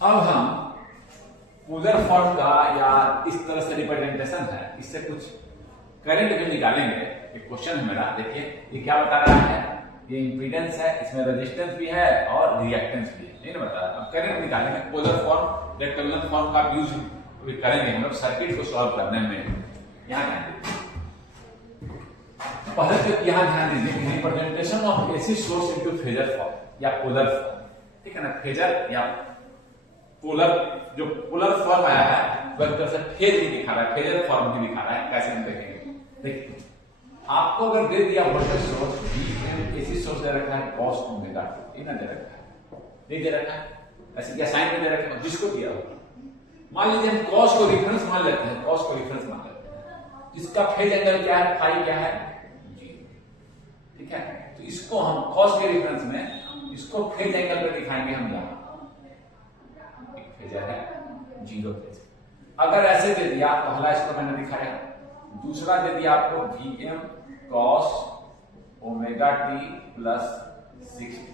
अब हम polar form का या इस तरह से रिप्रेजेंटेशन है, इससे कुछ करंट भी निकालेंगे। एक क्वेश्चन है मेरा, देखिए ये क्या बता रहा है, ये इंपीडेंस है, इसमें रेजिस्टेंस भी है और रिएक्टेंस भी है, नहीं ना बता रहा। अब करंट निकालेंगे, पोलर फॉर्म रेक्टेंगुलर फॉर्म का यूज भी करेंगे हम लोग सर्किट को सॉल्व करने में। यहाँ ध्यान दीजिए, पहले तो यहाँ ध्यान दीजिए representation of AC source into phasor form या पोलर फॉर्म, ठीक है ना। फेजर या पोलर, जो पोलर फॉर्म आया है वह तरह से फेज ही दिखा रहा है, फेजर फॉर्म भी दिखा रहा है। कैसे हम देखेंगे, देखिए आपको अगर दे दिया voltage source V AC source दे रखा है cos ओमेगा टी, ना दे रखा है, नहीं दे रखा है, ऐसे क्या साइन में दे रखा है, जिसको दिया होगा। मान लीजिए हम cos को रेफरेंस मान लेते हैं, cos को रेफरेंस मान लेते हैं, जिसका फेज एंगल क्या है, फाई क्या है, ठीक है। तो इसको हम cos के रेफरेंस में इसको फेज एंगल पे दिखाएंगे हम, यहां एक फेजर है 0 फेज। अगर ऐसे दे दिया, पहला इसको मैंने दिखाया, दूसरा दे दिया आपको Vm cos omega T plus 60,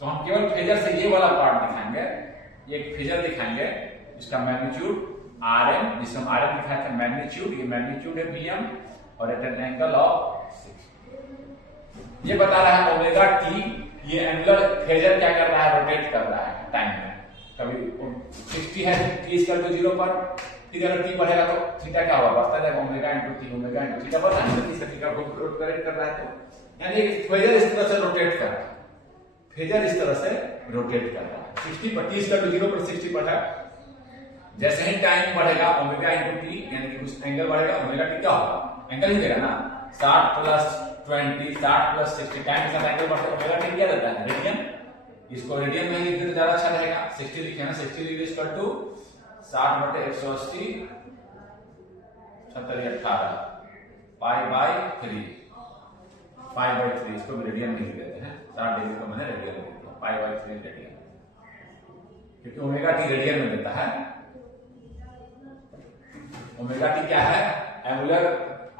तो हम केवल फेजर से ये वाला पार्ट दिखाएंगे, एक फेजर दिखाएंगे जिसका मैग्नीट्यूड Rm, जिसे हम Rm दिखाया था मैग्नीट्यूड, ये मैग्नीट्यूड है Vm और एट एन एंगल ऑफ 60। ये बता रहा है ओमेगा टी, ये एंगुलर फेजर क्या कर रहा है, रोटेट कर रहा है टाइम में। कभी 60 है t इक्वल टू 0 पर, ठीक है, t बढ़ेगा तो थीटा क्या होगा, बढ़ता जाएगा omega into T, omega into theta बढ़ता है, तो थीटा को रोटेट कर रहा है। तो यानी फेजर इस तरह से रोटेट कर रहा है, फेजर इस तरह से रोटेट कर रहा है। 60 पर t इक्वल टू 0 पर 60 पर है, जैसे ही टाइम बढ़ेगा ओमेगा इनटू टी, यानी कि कुछ एंगल बढ़ेगा, ओमेगा टी क्या होगा, एंगल ही देगा ना, 60 प्लस 20, 60 प्लस 60, टाइम के साथ एंगल बढ़ता है, ओमेगा टी क्या देता है, रेडियन। इसको रेडियन में लिख देते तो ज्यादा अच्छा रहेगा, 60 लिखे ना, 60 डिग्री इक्वल टू 60 बटे 180 70 18 पाई बाई 3, पाई बाई 3, इसको भी रेडियन में लिख देते हैं, 60 डिग्री को मैंने रेडियन में लिखा, पाई बाई 3 रेडियन, क्योंकि ओमेगा टी रेडियन में देता है। ओमेगा टी क्या है, एंगुलर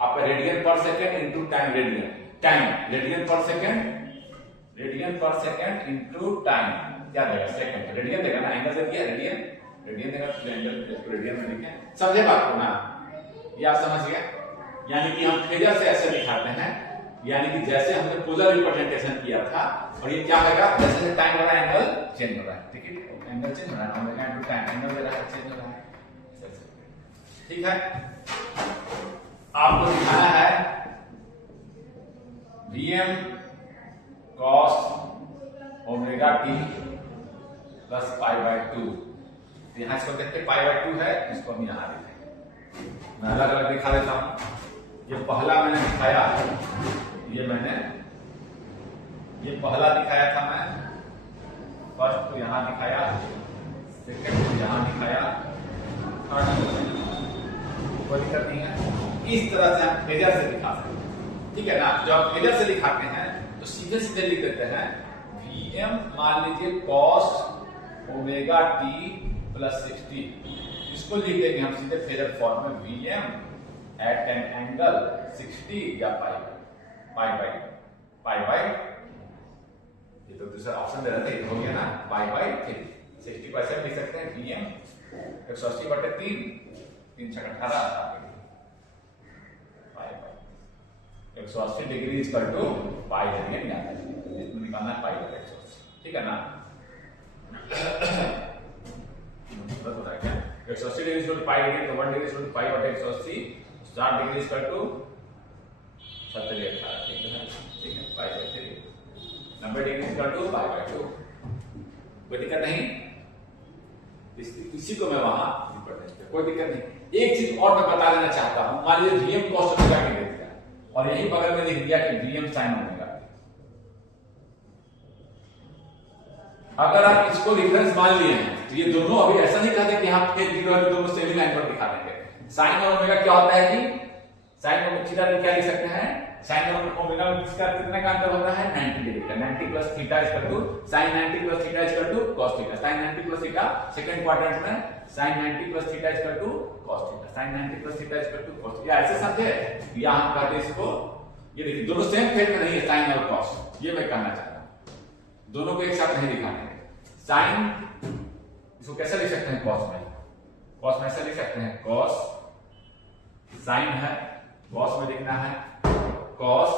आप रेडियन पर second into time, radian time, radian पर सेकंड, रेडियन पर सेकंड इनटू टाइम क्या देगा, सेकंड, रेडियन देगा ना, एंगल दे दिया रेडियन, रेडियन देगा तो एंगल रेडियन में लिखें, समझे बात को ना, ये आप समझ गए। यानी कि हम फेजर से ऐसे दिखाते हैं, यानी कि जैसे हमने पोलर रिप्रेजेंटेशन किया था, और ये क्या होगा, जैसे टाइम हो रहा है एंगल चेंज हो रहा है, ठीक है, एंगल चेंज हो रहा है, ओमेगा इनटू टाइम, एंगल दे रहा है चेंज हो रहा है, ठीक है। आपको दिखाना है Vm cos omega T plus pi by 2, यहां इसको देखते पाई बाय 2 है, इसको हम यहां लिखेंगे, मैं अलग अलग दिखा देता हूं। ये पहला मैंने दिखाया, ये पहला दिखाया था मैं, फर्स्ट तो यहां दिखाया, सेकंड तो यहां दिखाया, थर्ड कोई दिक्कत नहीं है। इस तरह से हम फेजर से दिखा सकते हैं, ठीक है ना। जब हम फेजर से दिखाते हैं तो सीधे सीधे लिख देते हैं Vm, मान लीजिए cos ओमेगा टी प्लस 60, इसको लिख देंगे हम सीधे फेजर फॉर्म में, Vm एट एन एंगल 60 या पाई बाई, ये तो दूसरा ऑप्शन दे रहे थे, हो गया ना, पाई बाई 3, 60 को ऐसे लिख सकते हैं Vm 180 बटे 3, 3 छक 18, 180 degree equal to pi radian, इसमें निकालना है पाई बटे 180, ठीक है ना। 180 degree equal to pi radian, तो 1 डिग्री इक्वल टू पाई बटे 180, 60 डिग्री इक्वल टू 70 18, ठीक है, ठीक है, pi by 3, 90 degree equal to pi by 2, कोई दिक्कत नहीं। इसी को मैं वहां कोई दिक्कत नहीं। एक चीज और मैं बता देना चाहता हूं, मान लीजिए Vm cos ओमेगा टी दे दिया और यही बगल में लिख दिया कि Vm sin ओमेगा टी, अगर आप इसको रेफरेंस मान लिए हैं तो ये दोनों अभी ऐसा नहीं कहते कि हम फेज 0 है दोनों सेम लाइन पर दिखा देंगे। साइन और ओमेगा क्या होता है कि साइन और थीटा में क्या लिख सकते हैं, साइन और ओमेगा में किसका कितने का अंतर होता है, 90 डिग्री का, 90 plus theta equal to sine 90 plus theta equal to cos theta, sine 90 plus theta second quadrant में sine 90 plus theta equal to cos theta, sine 90 plus theta equal to cos theta, ऐसे समझे। या हम कहते हैं इसको, ये देखिए दोनों सेम फेज में नहीं है साइन और cos, ये मैं कहना चाहता हूं, दोनों को एक साथ नहीं दिखाने, साइन इसको कैसे लिख सकते हैं कॉस में? कॉस में ऐसे लिख सकते हैं, कॉस साइन है, कॉस में लिखना है कॉस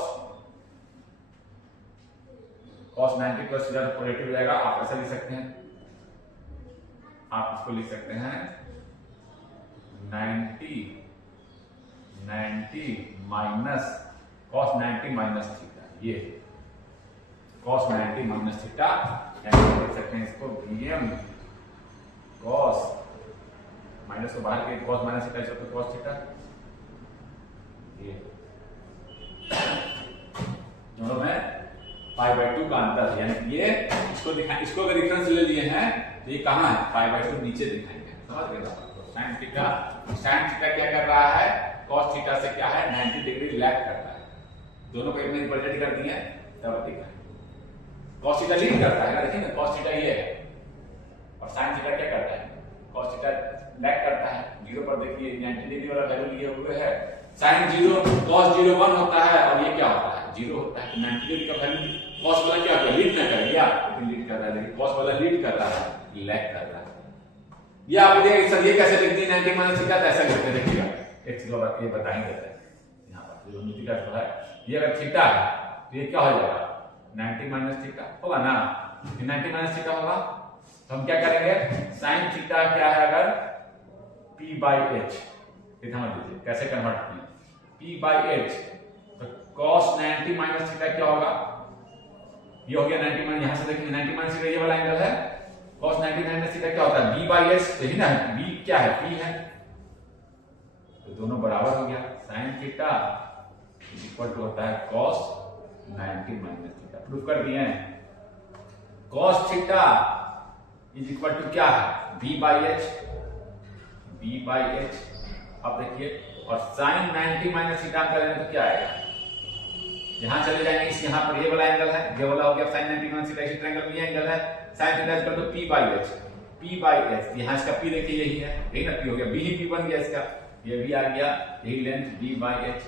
90 प्लस थीटा पॉजिटिव जाएगा। आप ऐसे लिख सकते हैं, आप इसको लिख सकते हैं 90 माइनस कॉस 90 माइनस थीटा, ये कॉस 90 माइनस थीटा, लिख सकते हैं इसको Vm कॉस, माइनस को बाहर के कॉस माइनस थीटा, इसको कॉस थीटा, ये दोनों में π/2 का अंतर है। यानी ये इसको दिखाएं, इसको अगर रेफरेंस ले लिए हैं तो ये कहां है, π/2 नीचे दिखाएंगे। समझ गए? तो साइन थीटा क्या कर रहा है, कॉस थीटा से क्या है 90 डिग्री लैग कर रहा है। दोनों को एक में रिप्रेजेंट कर दिए, तब दिखा कॉस थीटा लीड करता है। देखिए ना, कॉस थीटा ये है और साइन थीटा क्या करता है, कॉस थीटा लैग करता है। 0 पर देखिए 90 डिग्री वाला वैल्यू लिए हुए है, साइन 0 कॉस 0 1 होता है और ये क्या होता है 0 होता है। 90 डिग्री का वैल्यू कॉस वाला क्या होता है, लीड ना करेगा, लीड कर रहा है, लेकिन कॉस वाला लीड कर रहा है, लैग कर रहा है। ये आप देखिए सर, ये कैसे लिखते हैं 90 माइनस थीटा, ऐसा लिखते हैं। देखिएगा एक चीज और ये बताएंगे यहाँ पर जो थीटा है, ये अगर थीटा है तो ये क्या हो जाएगा 90 माइनस थीटा होगा ना, 90 माइनस थीटा होगा। तो हम क्या करेंगे, साइन थीटा क्या है अगर p/h, समझ लीजिए कैसे कन्वर्ट किए, p/h, तो cos 90 माइनस थीटा क्या होगा, ये हो गया 90 माइनस, यहां से देखिए 90 माइनस थीटा ये वाला एंगल है, cos 90 माइनस थीटा क्या होता है b/h, यही ना, b क्या है, p है, तो दोनों बराबर हो गया। साइन थीटा इक्वल टू होता है cos 90 माइनस थीटा, प्रूफ कर दिए हैं। cos theta is equal to क्या है b/h, अब देखिए, और साइन 90 माइनस थीटा करेंगे तो क्या आएगा, यहां चले जाएंगे, इस यहां पर ये वाला एंगल है, ये वाला हो गया साइन 90 माइनस थीटा, इस ट्रायंगल में ये एंगल है, sine theta equal to p/h, यहां इसका p देखिए यही है, यही ना p हो गया, b ही p बन गया इसका, ये भी आ गया, यही लेंथ b/h,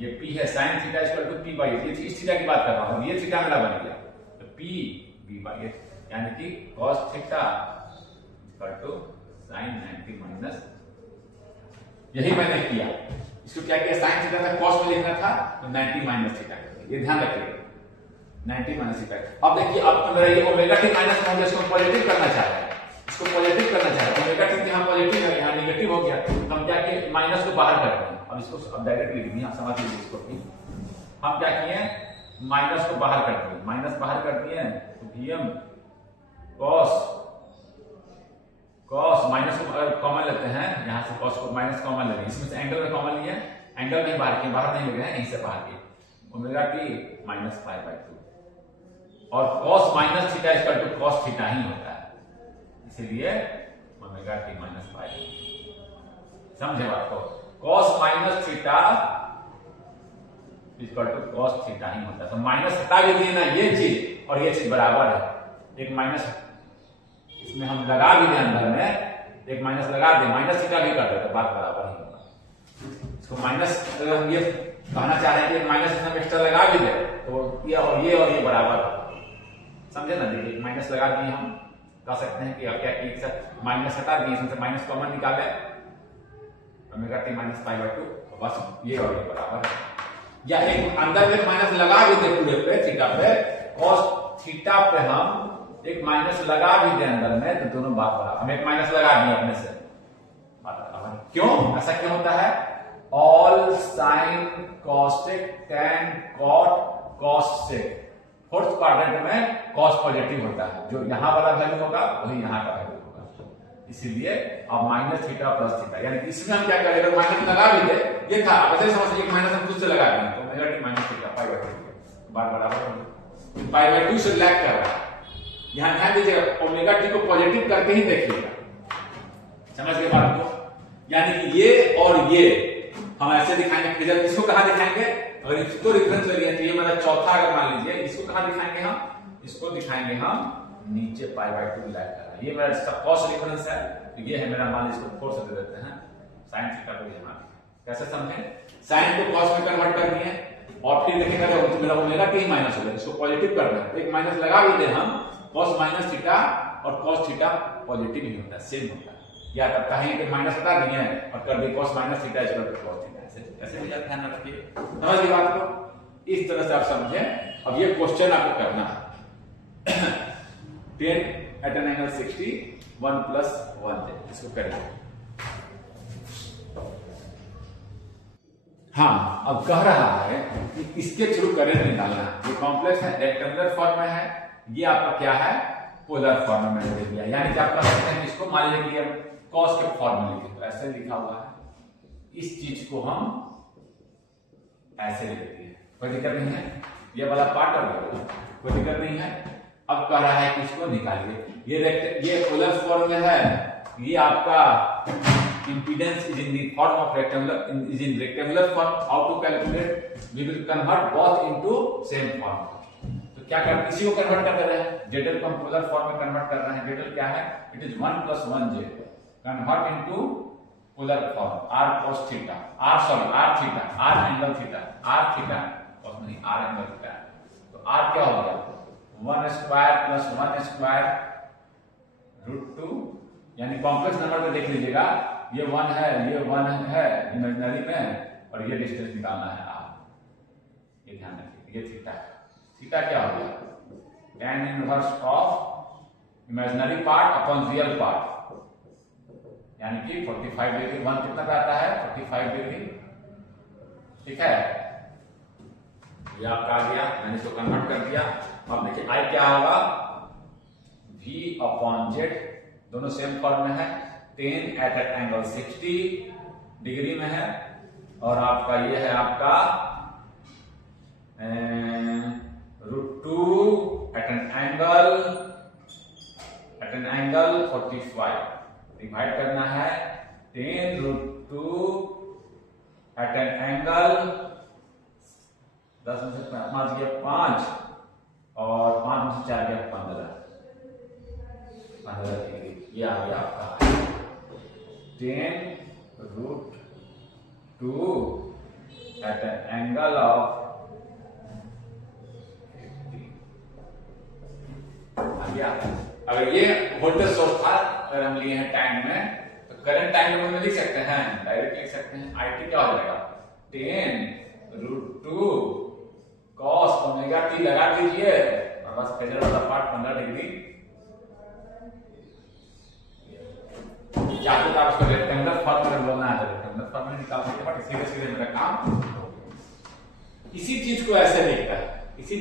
ये p है, sine theta equal to p/h, ये इस थीटा की बात कर रहा हूं, ये थीटा मेरा बन गया, तो p b/h, यानी कि cos theta equal to sine 90 minus, यही मैंने किया। इसको क्या किया, साइन थीटा था cos में लिखना था तो 90 माइनस थीटा कर दिया, ये ध्यान रखिएगा 90 माइनस थीटा। अब देखिए, अब मेरा ये ओमेगा टी माइनस में इसको पॉजिटिव करना चाह रहा है, इसको पॉजिटिव करना चाह रहा है, ओमेगा टी यहां पॉजिटिव है, यहां नेगेटिव हो गया, तो हम क्या किए, माइनस को बाहर कर दें। अब इसको अब डायरेक्ट लिख दिए, आप समझ लीजिए इसको, हम क्या किए, माइनस को बाहर कर दिए, माइनस बाहर कर दिए तो Vm cos माइनस को अगर कॉमन लेते हैं, यहां से cos को माइनस कॉमन ले लेंगे, इसमें से एंगल में कॉमन लिए, एंगल में बाहर किए, बाहर नहीं ले गए, यहीं से बाहर किए, ओमेगा टी माइनस π/2, और cos minus theta equal to cos theta ही होता है, इसीलिए ओमेगा टी माइनस π। समझे बात को, cos minus theta equal to cos theta ही होता है। तो माइनस हटा भी दिए ना, ये चीज और ये चीज बराबर है, एक माइनस इसमें हम लगा भी दें, अंदर में एक माइनस लगा दें, माइनस थीटा भी कर देते, बात बराबर ही होगा। इसको माइनस अगर हम ये कहना चाह रहे हैं कि माइनस इसमें एक्स्ट्रा लगा भी दे तो ये और ये बराबर, समझे ना। देखिए माइनस लगा दिए, हम कह सकते हैं कि अब क्या किए, माइनस हटा दिए, इसमें से माइनस कॉमन निकाले, ओमेगा टी माइनस π/2, बस ये और ये बराबर है। या एक अंदर में माइनस लगा भी दे पूरे पे थीटा पे, cos थीटा पे हम एक माइनस लगा भी दे अंदर में, तो दोनों बात बराबर, हम एक माइनस लगा दिए अपने से, बात बराबर। क्यों ऐसा क्यों होता है, all sine cosec tan cot cosec, fourth quadrant में cos पॉजिटिव होता है, जो यहां वाला वैल्यू होगा वही यहां का वैल्यू होगा, इसीलिए अब माइनस थीटा प्लस थीटा, यानी इसमें हम क्या करें, माइनस लगा भी दे, ये था वैसे समझ, एक माइनस हम खुद से लगा देंगे, तो ओमेगा टी माइनस थीटा π/2, बात बराबर होगी, π/2 से लैग कर रहा है। यहां ध्यान दीजिएगा, ओमेगा टी को पॉजिटिव करके ही देखिएगा, समझ गए बात को, यानी कि ये और ये हम ऐसे दिखाएंगे, फिर इसको कहां दिखाएंगे, अगर इसको रेफरेंस ले लिए तो ये मेरा चौथा, अगर मान लीजिए इसको कहां दिखाएंगे हम, इसको दिखाएंगे हम नीचे π/2 लैग कर रहा है, ये मेरा इसका cos रेफरेंस है, तो ये है मेरा, मान लीजिए इसको 4 से दे देते हैं, sin थीटा को ये मान, कैसे समझे, sin को cos में कन्वर्ट कर दिए, और फिर देखेंगे तो मेरा ओमेगा टी माइनस हो गया, इसको पॉजिटिव करना है, एक माइनस लगा भी दे हम, cos माइनस थीटा और cos थीटा पॉजिटिव ही होता है, सेम होता है। या तब कहें कि माइनस हटा दिए हैं और कर दिए cos minus theta equal to cos theta, ऐसे भी ध्यान रखिए। समझ गए बात को? इस तरह से आप समझे। अब ये क्वेश्चन आपको करना है 10 at an angle 60 1 plus 1 इसको करेंगे। हाँ, अब कह रहा है कि इसके थ्रू करंट निकालना है। ये कॉम्प्लेक्स है, रेक्टेंगुलर फॉर्म में है, ये आपका क्या है, पोलर फॉर्म में मैंने दिया। यानी कि आप कह सकते हैं इसको मान लीजिए कि हम कॉस के फॉर्म में लिखे तो ऐसे लिखा हुआ है, इस चीज को हम ऐसे लिखते हैं, कोई दिक्कत नहीं है। ये वाला पार्ट और कोई दिक्कत नहीं है। अब कह रहा है कि इसको निकालिए। ये पोलर फॉर्म में है, ये आपका impedance is in the form of rectangular form. How to calculate? We will convert both into same form. तो क्या कर, इसी को कन्वर्ट कर रहे हैं, जेडल को हम पोलर फॉर्म में कन्वर्ट कर रहे हैं। जेडल क्या है, it is 1 plus 1j convert into polar form r cos theta, r theta, r angle theta, r theta cos नहीं, r एंगल थीटा। तो r क्या हो गया, 1 स्क्वायर प्लस 1 स्क्वायर रूट 2, यानी कॉम्प्लेक्स नंबर में देख लीजिएगा, ये 1 है, ये 1 है इमेजिनरी में, और ये डिस्टेंस निकालना है r, ये ध्यान रखिए। ये थीटा, थीटा क्या हो गया, tan inverse of imaginary part upon real part, यानी कि 45 डिग्री। 1 कितना पे आता है, 45 डिग्री, ठीक है। ये आपका आ गया, मैंने इसको कन्वर्ट कर दिया। अब देखिए आई क्या होगा, v अपॉन z, दोनों सेम फॉर्म में है। 10 एट एंगल 60 डिग्री में है, और आपका ये है आपका √2 एट एन एंगल 45, डिवाइड करना है 10 √2 एट एन एंगल 10 में से 5 गया 5, और 5 में से 4 गया 15 डिग्री। ये आ गया आपका 10 √2 एट एन एंगल ऑफ 50। अगर ये वोल्टेज सोर्स था, अगर हम लिए हैं टाइम में, तो करंट टाइम में लिख सकते हैं, डायरेक्ट लिख सकते हैं। IT क्या हो जाएगा, 10 √2 cos ओमेगा t लगा दीजिए, और बस फेजर वाला पार्ट 15 डिग्री। या तो आप इसको रेक्टेंगुलर फॉर्म में बोलना है, रेक्टेंगुलर फॉर्म में निकाल सकते हैं, बट सीधे सीधे मेरा काम इसी चीज को ऐसे लिखता है, इसी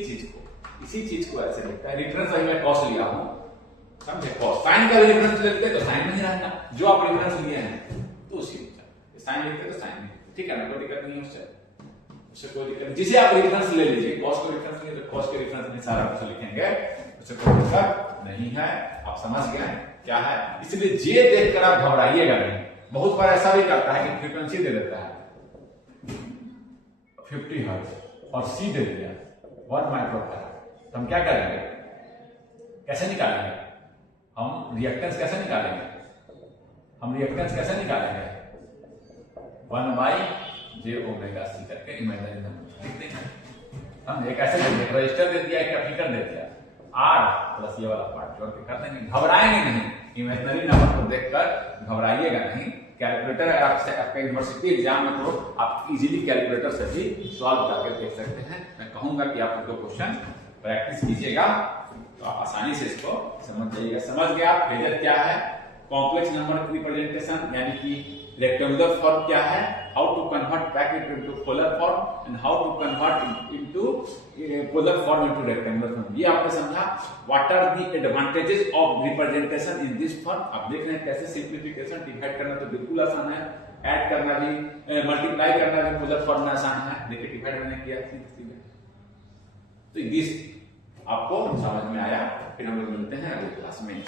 चीज को ऐसे लिखता है। रेफरेंस वही मैं cos लिया हूं, समझे, cos। साइन का रेफरेंस लेते तो साइन नहीं रहता, जो आप रेफरेंस लिए हैं तो उसी साइन लिखते तो साइन, ठीक है ना, कोई दिक्कत नहीं है उससे कोई दिक्कत नहीं। जिसे आप रेफरेंस ले लीजिए, cos को रेफरेंस लिए तो cos के रेफरेंस में सारा कुछ लिखेंगे, उससे कोई दिक्कत नहीं है। आप समझ गए क्या है, इसलिए जे देखकर आप घबराइएगा नहीं। बहुत बार ऐसा भी करता है कि फ्रीक्वेंसी दे देता है 50 हर्ट्ज और सी दे दिया 1 माइक्रोफैराड, तो हम क्या करेंगे, कैसे निकालेंगे, हम रिएक्टेंस कैसे निकालेंगे, 1/j⍵c करके इमेजिनरी नंबर लिख देंगे। हम एक ऐसे रजिस्टर दे दिया, एक कैपेसिटर दे दिया, R प्लस ये वाला पार्ट जोड़ के कर देंगे। घबराएंगे नहीं, इमेजिनरी नंबर को देखकर घबराइएगा नहीं। कैलकुलेटर अगर आपका यूनिवर्सिटी एग्जाम में, तो आप इजीली कैलकुलेटर से भी सॉल्व करके देख सकते हैं। मैं कहूंगा कि आप दो क्वेश्चन प्रैक्टिस कीजिएगा, तो आप आसानी से इसको समझ जाइएगा। समझ गया फेजर क्या है, कॉम्प्लेक्स नंबर की रिप्रेजेंटेशन, यानी कि रेक्टेंगुलर फॉर्म क्या है, how to convert back into polar form, and how to convert into polar form into rectangular form. ये आपने समझा। What are the advantages of representation in this form. आप देख रहे हैं कैसे सिंप्लीफिकेशन, डिवाइड करना तो बिल्कुल आसान है, ऐड करना भी, मल्टीप्लाई करना भी पोलर फॉर्म में आसान है। देखिए डिवाइड मैंने किया, तो दिस आपको समझ में आया। फिर हम लोग मिलते हैं अगली क्लास में।